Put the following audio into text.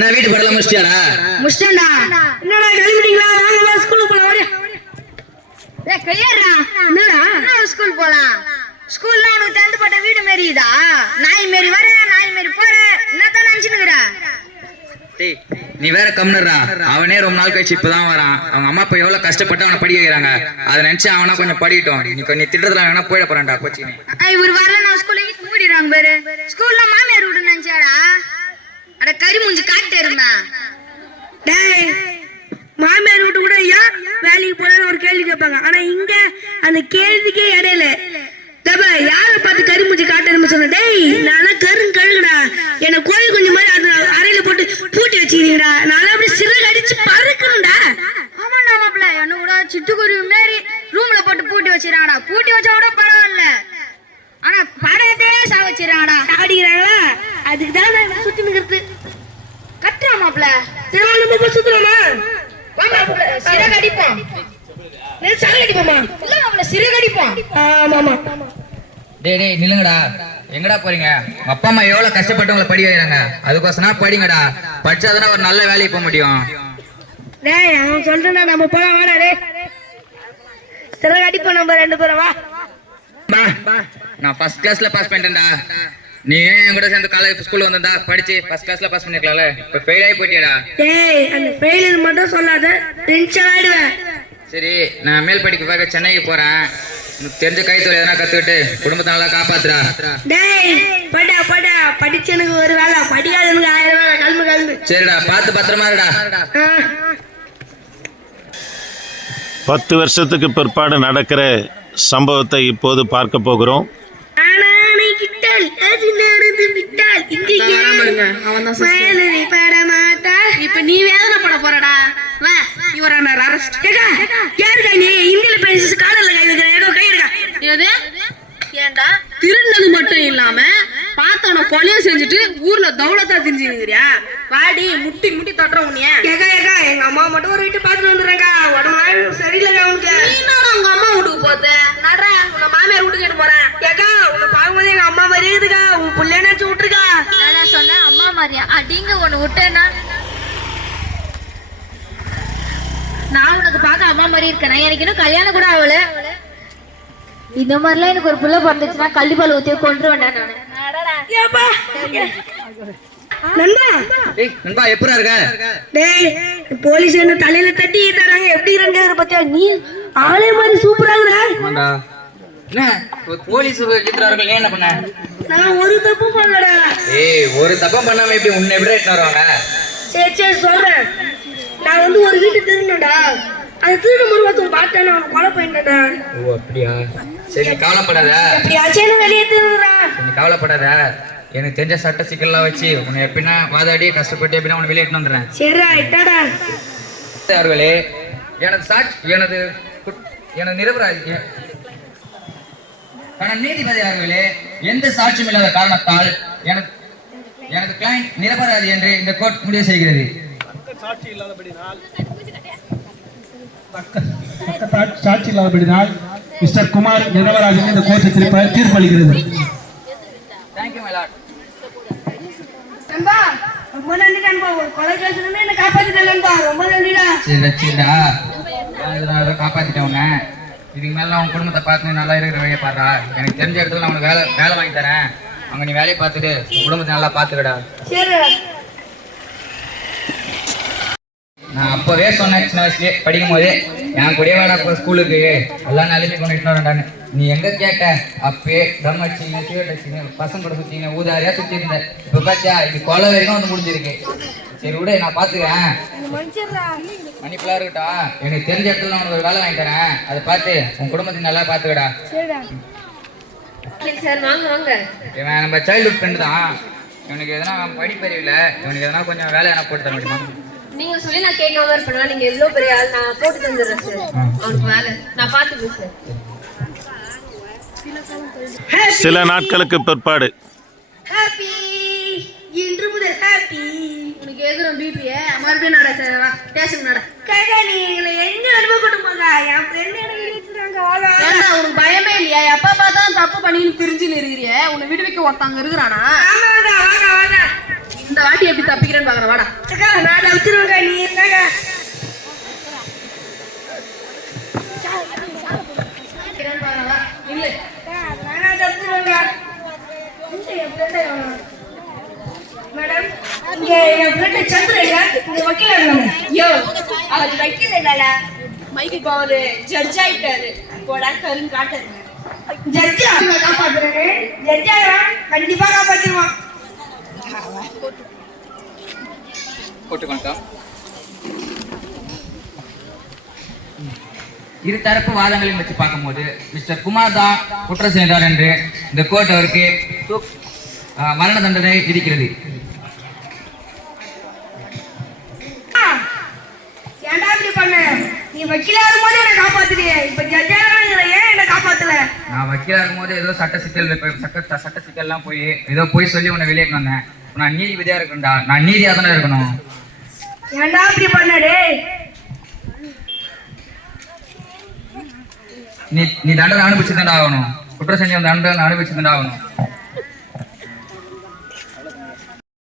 நான் வீட்டு படல முடிச்சிட்டியாடா? முடிச்சிட்டேன்டா. என்னடா கிளம்பிட்டீங்களா? வாங்க ஸ்கூலுக்கு போலாம். ஓடியா. டேய் கையறா. என்னடா? நான் ஸ்கூல் போலாம். ஸ்கூல்ல உனக்கு தந்துப்பட்ட வீடு மாரிதா? நாய் மாரி வர, நாய் மாரி போற. என்னதான் நினைச்சினுங்கடா? டேய் நீ வேற கம்னறா. அவனே ரொம்ப நாள் கழிச்சு இப்பதான் வரான். அவங்க அம்மா அப்பா எவ்வளவு கஷ்டப்பட்டு அவனை படிக்க வைக்கிறாங்க. அதை நினைச்சு அவனா கொஞ்சம் படிக்கட்டும். நீ திட்டத்துல வேணா போயிட போறான்டா கோச்சிங். இவர் வரல நான் ஸ்கூல்ல மூடிறாங்க பாரு. ஸ்கூல்ல மாமியார் வீடு நினைச்சாடா? அட கறி மூஞ்சி காட்டு இருந்தா. டேய் மாமியார் வீட்டு கூட ஏன் வேலைக்கு போறேன்னு ஒரு கேள்வி கேட்பாங்க. ஆனா இங்க அந்த கேள்விக்கே இடையில தபா யார பார்த்து கறி மூஞ்சி காட்டுன்னு சொன்ன. டேய் நான் கழுகுடா. என்ன கோழி குஞ்சு மாதிரி அது அறையில போட்டு பூட்டி வச்சுக்கிறீங்கடா. நான் அப்படி சிறகு அடிச்சு பறக்கணும்டா. ஆமாண்டா மாப்பிள்ள என்ன கூட சிட்டுக்குருவி மாரி ரூம்ல போட்டு பூட்டி வச்சிருக்காங்கடா. பூட்டி வச்சா கூட பரவாயில்ல. ஆனா படத்தையே சாவச்சிடறாங்கடா. சாடிக்கிறாங்களா? அதுக்கு தான் நான் சுத்தி நிக்கிறது. கட்டுறா மாப்பிள்ள. சரி நம்ம போய் சுத்துறோமா? வா மாப்பிள்ள சிறகு அடிப்போம். நீ சிறகு அடிப்போமா? இல்ல மாப்பிள்ள சிறகு அடிப்போம். ஆமாமா. டேய் டேய் நில்லுங்கடா. எங்கடா போறீங்க? அப்பா அம்மா எவ்வளவு கஷ்டப்பட்டு உங்களை படிக்க வைக்கிறாங்க. அதுக்கோசரம் படிங்கடா. படிச்சாதானே ஒரு நல்ல வேலைக்கு போக முடியும். டேய் அவன் சொல்றேன்னா நம்ம போலாம் வாடா. டேய் சிறகு அடிப்போம் நம்ம ரெண்டு பேரும். வா பா நான் ஃபர்ஸ்ட் கிளாஸ்ல பாஸ் பண்ணிட்டேன்டா. நீ என் கூட சேர்ந்து காலேஜ் ஸ்கூல்ல வந்தா படிச்சு ஃபர்ஸ்ட் கிளாஸ்ல பாஸ் பண்ணிருக்கலாம்ல. இப்ப ஃபெயில் ஆகி போயிட்டியடா. டேய் அந்த ஃபெயில் மட்டும் சொல்லாத. டென்ஷன் ஆயிடுவேன். சரி நான் மேல் படிக்க சென்னைக்கு போறேன். தெரிஞ்ச கைத்தொழில் எதனா கத்துக்கிட்டு குடும்பத்தை நல்லா காப்பாத்துறா. டேய் படா படா படிச்சனுக்கு ஒரு வேலை, படிக்காதனுக்கு 1000 வேலை. கிளம்பு. சரிடா பார்த்து பத்திரமா இருடா. 10 வருஷத்துக்கு பிற்பாடு நடக்கிற சம்பவத்தை இப்போது பார்க்க போகிறோம். இப்ப நீ வேதனை பட போறடா. திருநது மட்டும் இல்லாம பார்த்தவன கொலையும் செஞ்சுட்டு ஊர்ல தௌலத்தா தெரிஞ்சுக்கிறியா? வாடி முட்டி முட்டி தட்டுற உன்னைய. எங்க அம்மா மட்டும் ஒரு வீட்டு பாத்துட்டு வந்துடுறாங்க. உடம்பு சரியில்லைங்க அவனுக்கு. உங்க அம்மா வீட்டுக்கு போத்த நடுற உன்னை மாமியார் வீட்டுக்கு கேட்டு போறேன். கேக்கா உன்னை பார்க்கும்போது எங்க அம்மா மாதிரி இருக்குதுக்கா. உன் பிள்ளைய நினைச்சு விட்டுருக்கா. நான் சொன்னேன் அம்மா மாதிரியா? அடிங்க ஒண்ணு விட்டேன்னா நான் உனக்கு பார்க்க அம்மா மாதிரி இருக்கேன். எனக்கு இன்னும் கல்யாணம் கூட ஆகல. இந்த மாதிரிலாம் எனக்கு ஒரு புள்ள பிறந்துச்சுன்னா கள்ளிப்பால் ஊத்திய கொண்டு வேண்டாம் நானு. எப்படா இருக்க? டேய் போலீஸ் என்ன தலையில தட்டி தராங்க. எப்படி இருக்க பத்தியா? நீ ஆளே மாதிரி சூப்பரா இருக்கடா. என்ன போலீஸ் கிட்டறார்கள் என்ன பண்ண? நான் ஒரு தப்பு பண்ணலடா. ஏய் ஒரு தப்பு பண்ணாம எப்படி உன்னை எப்படி ஏத்துன வராங்க? சரி சொல்றேன். நான் வந்து ஒரு வீட்டு திருடனடா. அது திருட முருகத்தும் பார்த்தேன். நான் கொலை பண்ணிட்டேன்டா. ஓ அப்படியா? சரி நீ கவலைப்படாத. எப்படியாச்சும் வெளியே திருடுறா. நீ கவலைப்படாத. எனக்கு தெரிஞ்ச சட்ட சிக்கல்லாம் வச்சு உன்னை எப்படின்னா வாதாடி கஷ்டப்பட்டு எப்படின்னா உன்னை வெளியே எடுத்து வந்துடுறேன். சரிடா இட்டாடா. அவர்களே எனது சாட்சி எனது நிரபராதி நீதிபதி அவர்களே எந்த சாட்சியும் இல்லாத காரணத்தால் எனது கிளைண்ட் நிரபராதி என்று இந்த கோர்ட் முடிவு செய்கிறது. சாட்சி இல்லாதபடினால் மிஸ்டர் குமார் நிரபராதி இந்த கோர்ட் தீர்ப்பளிக்கிறது. Thank you my lord. நண்பா ரொம்ப நன்றி நண்பா. ஒரு கொலை கேஸ்ல என்ன காப்பாத்திட்டேன் நண்பா. ரொம்ப நன்றிடா. சரிடா நான் காப்பாத்திட்டவங்க. இதுக்கு மேல உன் குடும்பத்தை பார்த்து நல்லா இருக்கிற வழியை பாடுறா. எனக்கு தெரிஞ்ச இடத்துல நான் உனக்கு வேலை வாங்கி தரேன். அங்க நீ வேலையை பார்த்துட்டு குடும்பத்தை நல்லா பார்த்துக்கடா. சரிடா. நான் அப்பவே சொன்னேன் சின்ன வயசுலயே படிக்கும் போதே என் கூடயே வாடா ஸ்கூலுக்கு எல்லாம் நிலைமை கொண்டுட்டு வரேன்டான்னு. நீ எங்க கேட்ட? அப்பயே தம் அடிச்சிங்க சிகரெட் அடிச்சிங்க பசங்க கூட சுத்திங்க ஊதாரியா சுத்தி இருந்த. இப்ப பாத்தியா இது கொலை வரைக்கும் வந்து முடிஞ்சிருக்கு. சரி விட நான் பாத்துக்கிறேன். மன்னிப்பெல்லாம் இருக்கட்டும். எனக்கு தெரிஞ்ச இடத்துல நான் உனக்கு வேலை வாங்கி தரேன். அதை பார்த்து உன் குடும்பத்துக்கு நல்லா பாத்துக்கடா. இவன் நம்ம சைல்ட்ஹுட் ஃப்ரெண்டு தான். இவனுக்கு எதனா படிப்பறிவில்ல. இவனுக்கு எதனா கொஞ்சம் வேலை என்ன போட்டு தர முடியுமா? நீங்க சொல்லி நான் கேட்காம இருப்பேன். நீங்க எவ்வளவு பெரிய ஆள், நான் போட்டு தந்துடுறேன் சார். அவனுக்கு வேலை நான் பாத்துக்கிறேன் சார். சில நாட்களுக்கு பிற்பாடு ஹாப்பி இன்று முதல் ஹாப்பி. உனக்கு எதுவும் பிபிஏ மறுபடியும் நட ஸ்டேஷன் நட. கேக்கா நீ எங்களை எங்க அனுப்ப கொடுப்பாங்க? என் ஃப்ரெண்ட் எனக்கு இருக்கிறாங்க. உனக்கு பயமே இல்லையா? எப்ப பார்த்தாலும் தப்பு பண்ணின்னு பிரிஞ்சுன்னு இருக்கிறிய. உன்னை விடுவிக்க ஒருத்தவங்க இருக்கிறானா? ஆமாடா வாங்க வாங்க. இந்த வாட்டி எப்படி தப்பிக்கிறேன்னு பாக்குறேன் வாடா. அக்கா நான் தப்பிச்சிருவேங்க, நீ என்னங்க இல்ல நான் தப்பிச்சிருவேங்க. மேடம் இங்க என் ஃப்ரெண்ட் சந்திரங்க இங்க வக்கீல் இருந்தாங்க. யோ அவர் வக்கீல் இல்லடா, மைக்கு இப்போ அவரு ஜட்ஜ் ஆயிட்டாரு. போடா கருன்னு காட்டுங்க. ஜட்ஜா காப்பாத்துறேன், ஜட்ஜா கண்டிப்பா காப்பாத்திடுவான். போட்டுக்கொண்டோம். இரு தரப்பு வாதங்களையும் வச்சு பார்க்கும்போது மிஸ்டர் குமார் தான் குற்றம் செய்தார் என்று இந்த கோர்ட் அவருக்கு மரண தண்டனை விதிக்கிறது. ஏன்டா இப்படி பண்ண? நீ வக்கீலா இருக்கும்போது என்ன காப்பாத்துறிய, இப்ப ஜட்ஜா ஏன் என்ன காப்பாத்தல? நான் வக்கீலா இருக்கும்போது ஏதோ சட்ட சிக்கல்லாம் போய் ஏதோ போய் சொல்லி உன்னை வெளியே வந்தேன். நான் நீதிபதியா இருக்கணும்டா, நான் நீதியா தானே இருக்கணும். ஏன்டா இப்படி பண்ண டேய்? நீ தண்டனை அனுபவிச்சுதான் ஆகணும். குற்றம் செஞ்ச தண்டனை அனுபவிச்சுதான் ஆகணும்.